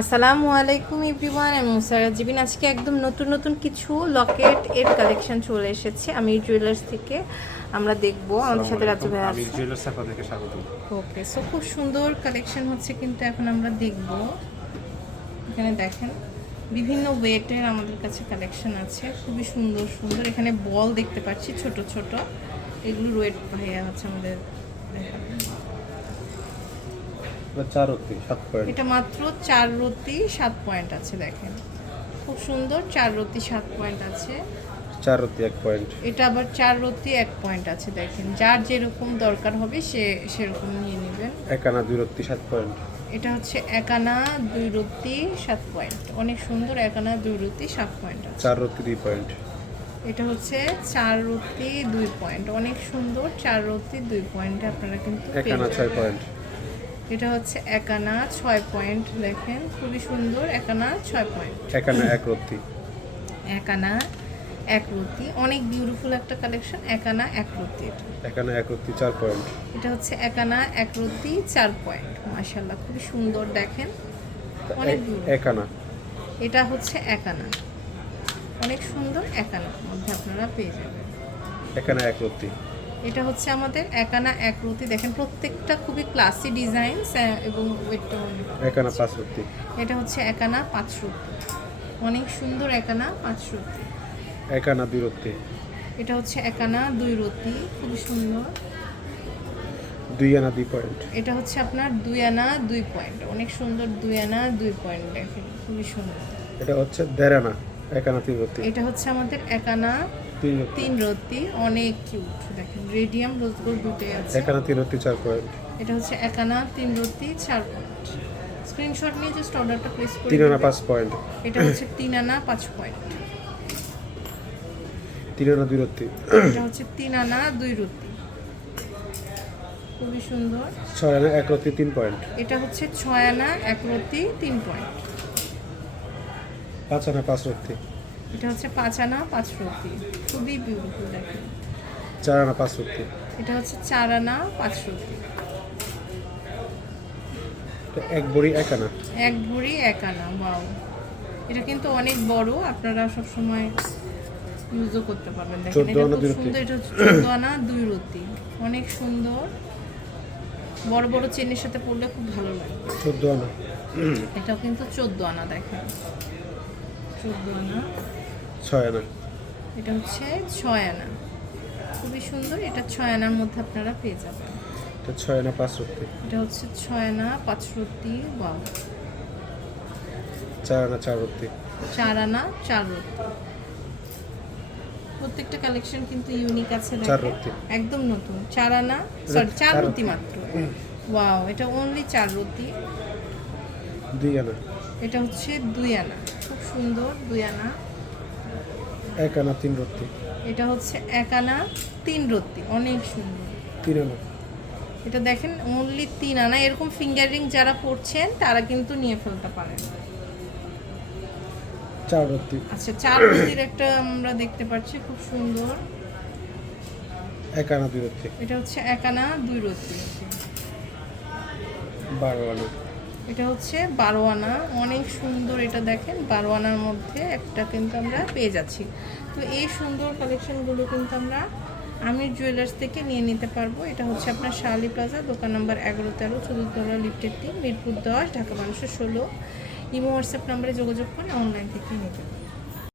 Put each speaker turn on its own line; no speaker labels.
আসসালামু আলাইকুম এভরিওয়ান আমি মুসারা জিবিন আজকে একদম নতুন নতুন কিছু লকেট এর কালেকশন চলে এসেছে। আমি জুয়েলার্স থেকে আমরা দেখব। আমাদের সাথে রাজু ভাই
আমি
আছে।
জুয়েলার্স থেকে স্বাগত
ওকে সো খুব সুন্দর কালেকশন হচ্ছে কিন্তু এখন আমরা দেখব। এখানে দেখেন বিভিন্ন ওয়েটের আমাদের কাছে কালেকশন আছে। খুবই সুন্দর সুন্দর। এখানে বল দেখতে পাচ্ছি ছোট ছোট। এগুলো ওয়েট ভাইয়া হচ্ছে আমাদের দেখাবেন।
চার অব্দি সাত পয়েন্ট
এটা মাত্র চার রতি সাত পয়েন্ট আছে দেখেন। খুব সুন্দর চার রতি সাত পয়েন্ট আছে।
চার অব্দি এক পয়েন্ট
এটা আবার চার রতি এক পয়েন্ট আছে দেখেন। যার যেরকম দরকার হবে সে সেরকম নিয়ে নেবেন।
এক আনা দুই রত্তি সাত পয়েন্ট
এটা হচ্ছে এক আনা দুই রতি সাত পয়েন্ট অনেক সুন্দর এক আনা দুই রতি সাত পয়েন্ট আছে।
চার রত্তি দুই পয়েন্ট
এটা হচ্ছে চার রতি দুই পয়েন্ট অনেক সুন্দর চার রতি দুই পয়েন্টে আপনারা কিন্তু
এক আনা ছয় পয়েন্ট
এটা হচ্ছে একানা ছয় পয়েন্ট দেখেন খুবই সুন্দর এক আনা ছয় পয়েন্ট।
একানা এক রত্তি।
এক আনা এক রতি অনেক বিউটিফুল একটা কালেকশন একানা এক রতি এটা।
এক আনা রত্তি চার পয়েন্ট।
এটা হচ্ছে এক আনা এক রতি চার পয়েন্ট মাশাল্লাহ খুবই সুন্দর দেখেন অনেক beautiful।
এক আনা
এটা হচ্ছে একানা। অনেক সুন্দর এক আনার মধ্যে আপনারা পেয়ে যাবেন।
একানা এক রত্তি।
এটা হচ্ছে আমাদের এক আনা এক রতি দেখেন প্রত্যেকটা খুবই ক্লাসি ডিজাইন এবং ওয়েটটা অনেক
এক পাঁচ
এটা হচ্ছে একানা পাঁচ রতি অনেক সুন্দর একানা পাঁচ রতি
এক আনা দুই রত্তি
এটা হচ্ছে এক আনা দুই রতি খুবই সুন্দর।
দুই আনা দুই পয়েন্ট
এটা হচ্ছে আপনার দুই আনা দুই পয়েন্ট অনেক সুন্দর দুই আনা দুই পয়েন্ট দেখেন খুবই সুন্দর।
এটা হচ্ছে দেড় আনা এক আনা তিন রত্তি
এটা হচ্ছে আমাদের এক আনা
তিন রত্তি।
অনেক কিউট দেখেন রেডিয়াম রোজ গোল্ড দুটোই আছে।
এক আনা তিন রত্তি চার পয়েন্ট
এটা হচ্ছে এক আনা তিন রতি চার পয়েন্ট স্ক্রিনশট নিয়ে জাস্ট অর্ডারটা প্লেস করে
তিন আনা পাঁচ পয়েন্ট
এটা হচ্ছে তিন আনা পাঁচ পয়েন্ট
তিন আনা দুই রত্তি।
এটা হচ্ছে তিন আনা দুই রতি খুবই সুন্দর।
ছয় আনা এক রত্তি তিন পয়েন্ট
এটা হচ্ছে ছয় আনা এক রতি তিন পয়েন্ট
পাঁচ আনা পাঁচ রত্তি।
এটা হচ্ছে পাঁচ আনা পাঁচ রতি খুবই বিউটিফুল দেখেন
চার আনা পাঁচ রত্তি
এটা হচ্ছে চার আনা পাঁচ
এটা এক বড়ি এক আনা।
এক ভরি এক আনা বাও এটা কিন্তু অনেক বড় আপনারা সব সময় ইউজও করতে পারবেন। দেখেন এটা খুব সুন্দর এটা চোদ্দ আনা দুই রতি অনেক সুন্দর। বড় বড় চেনের সাথে পড়লে খুব ভালো লাগে।
চোদ্দ আনা।
এটাও কিন্তু চোদ্দ আনা দেখেন। চোদ্দ আনা
ছয় আনা
এটা হচ্ছে ছয় আনা খুবই সুন্দর এটা ছয় আনার মধ্যে আপনারা পেয়ে যাবেন।
এটা ছয় আনা পাঁচ রত্তি
এটা হচ্ছে ছয় আনা পাঁচ রতি বা
চার আনা চার রত্তি
চার আনা চার রতি প্রত্যেকটা কালেকশন কিন্তু ইউনিক আছে।
রতি।
একদম নতুন। চার আনা সরি চার
চার
মাত্র। ওয়াও এটা অনলি চার রতি
দুই আনা।
এটা হচ্ছে দুই আনা। খুব সুন্দর দুই আনা।
এক আনা তিন রত্তি।
এটা হচ্ছে এক আনা তিন রতি অনেক সুন্দর।
তিন আনা।
এটা দেখেন অনলি তিন আনা। এরকম ফিঙ্গারিং যারা পড়ছেন তারা কিন্তু নিয়ে ফেলতে পারেন।
চার রত্তি।
আচ্ছা চার রতির একটা আমরা দেখতে পাচ্ছি খুব সুন্দর।
এক আনা দুই রত্তি।
এটা হচ্ছে এক আনা দুই রতি
বারো আনা।
এটা হচ্ছে বারোয়ানা। অনেক সুন্দর এটা দেখেন, বারোয়ানার মধ্যে একটা কিন্তু আমরা পেয়ে যাচ্ছি। তো এই সুন্দর কালেকশনগুলো কিন্তু আমরা আমির জুয়েলার্স থেকে নিয়ে নিতে পারব। এটা হচ্ছে আপনার শালি প্লাজা, দোকান নম্বর এগারো, তেরো চতুর্থলা লিফটের তিন, মিরপুর দশ, ঢাকা মানুষের ষোলো। ইমো হোয়াটসঅ্যাপ নাম্বারে যোগাযোগ করে অনলাইন থেকে নিতে পারব